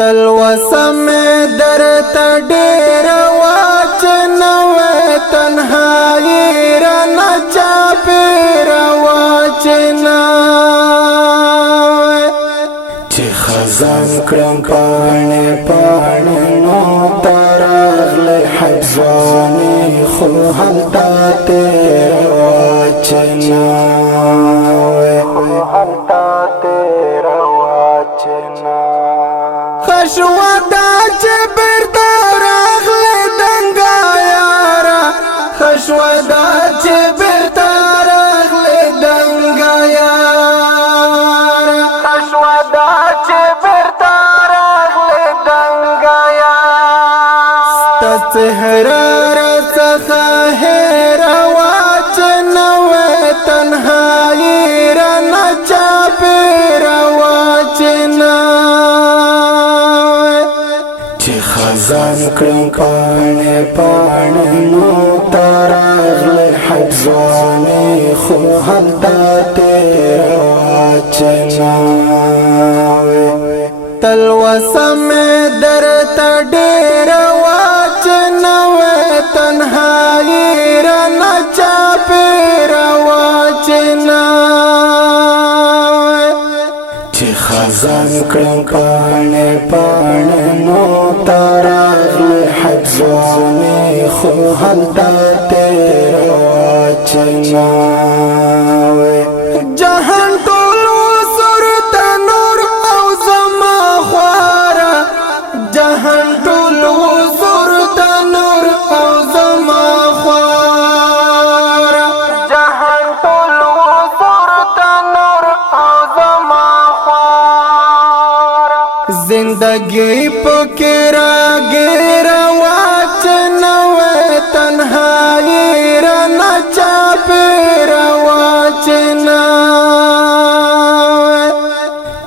تلوسه مې درته ډېره وه چې نوې تنهایي رانه چاپېره وه چې نوې چې خزان کړم پاڼې پاڼې نو ته راغلې حب ځواني خو هلته تېره وه چې نوې خشوه دا چې بیرته راغلې دنګه یاره خشوه دا چې بیرته راغلې دنګه یاره خشوه دا چې بیرته راغلې دنګه یاره ستا څهره راڅخه هېره وه چې نوې تنهایي رانه چاپېره وه چې خزان کړم پاڼې پاڼې نو ته راغلې حب ځواني خو هلته تېره وه چې نوې تلوسه مې درته ډېره وه چې نوې تنهایي رانه چاپېره وه چې نوې چې خزان کړم پاڼې پاڼې نو ته راغلې حب ځواني خو هلته تېره وه چې نوې جهان ټول وسر ته نور او زما خواره جهان ټول وسر ته نور او زما خواره جهان ټول وسر ته نور او زما زندگی پکې راګېره وه چې نوې تنهایي رانه چاپېره وه چې نوې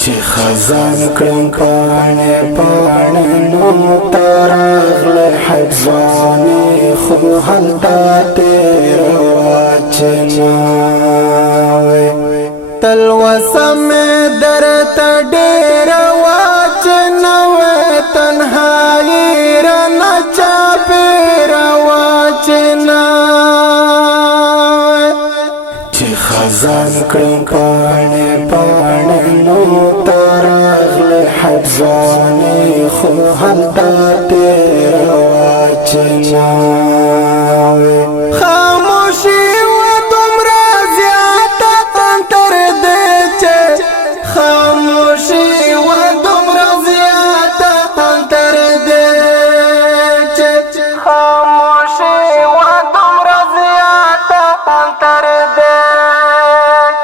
چې خزان کړم پاڼې پاڼې نو ته راغلې حب ځواني خو هلته تېره وه چې نوې تلوسه مې درته ډېره وه چې نوې تنهایي رانه چاپېره وه چې نوې چې خزان کړم پاڼې پاڼې نو ته راغلې حب ځواني خو هلته تېره وه چې نوې خاموشي وه دومره زیاته تر دې چې خاموشي وه دومره زیاته تر دې چې خاموشي وه دومره زیاته تر دې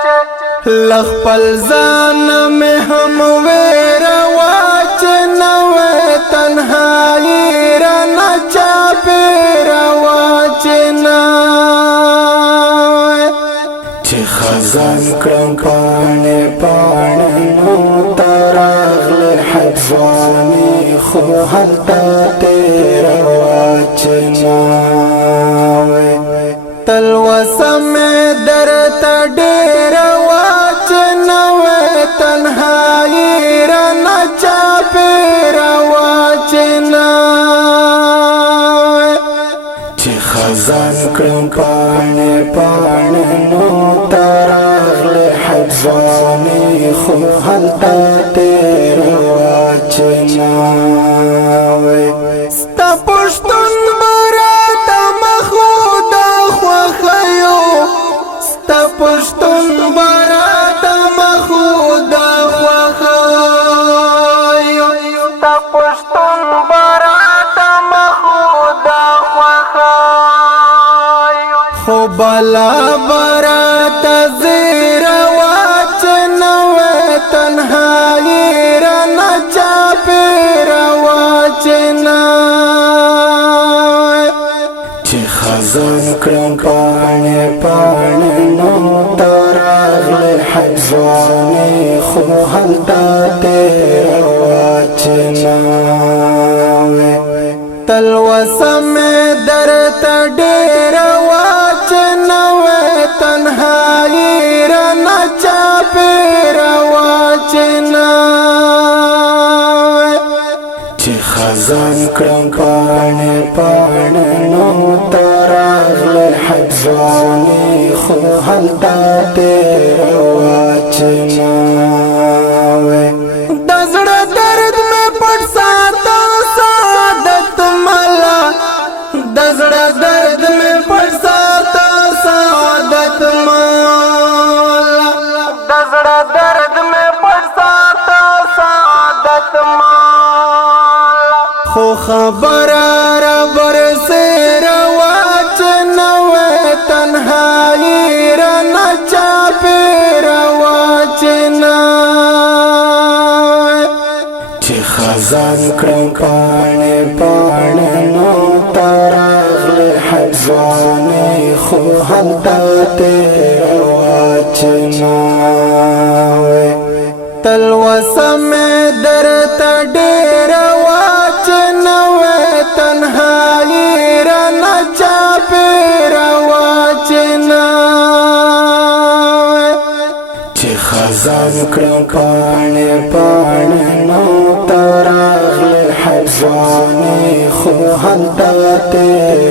چې له خپل ځانه مې هم ویره وه چې نوې تنهایي رانه چاپېره وه چې نوې چې خزان کړم پاڼې پاڼې نو ته راغلې حب ځواني خو هلته تېره وه چې نوې تلوسه مې درته ډېره وه چې نوې تنهایي رانه چاپېره وه چې نوې چې خزان کړم پاڼې پاڼې نو ته راغلې حب ځواني خو هلته تېره وه چې نوې ستا پښتون به راته مخ د خوښیو ستا پښتون به راته مخ د خوښیو ستا پښتون به راته مخ د خوښیو خو بلا براته زیره وه چې نوې تنهایي رانه چاپېره وه چې نوې چې خزان کړم پاڼې پاڼې نو ته راغلې حب ځواني خو هلته تېره وه چې نوې تلوسه مې درته ډېره وه چې نوې تنهایي رانه چاپېره وه چې نوې خزان کړم پاڼې پاڼې نو تراغله حد ځواني خو هلته تېره واچنا د زړه درد مې پټ ساته سعادت ملا د زړه درد مې پټ ساته سعادت ملا د زړه درد مې پټ ساته سعادت ملا خو خبر را برسه رواچ نوې تنهایی را نچا پیر واچ چې خزان کړم پاڼې پاڼې نو تراغله حد ځواني خو هلته تېره واچنا تلوسه مې درته ډېره واچنا تنهایی را نچا پیر واچنا چې خزان کړم پاڼې پاڼې نو تراغله حد ځواني خو هلته تېره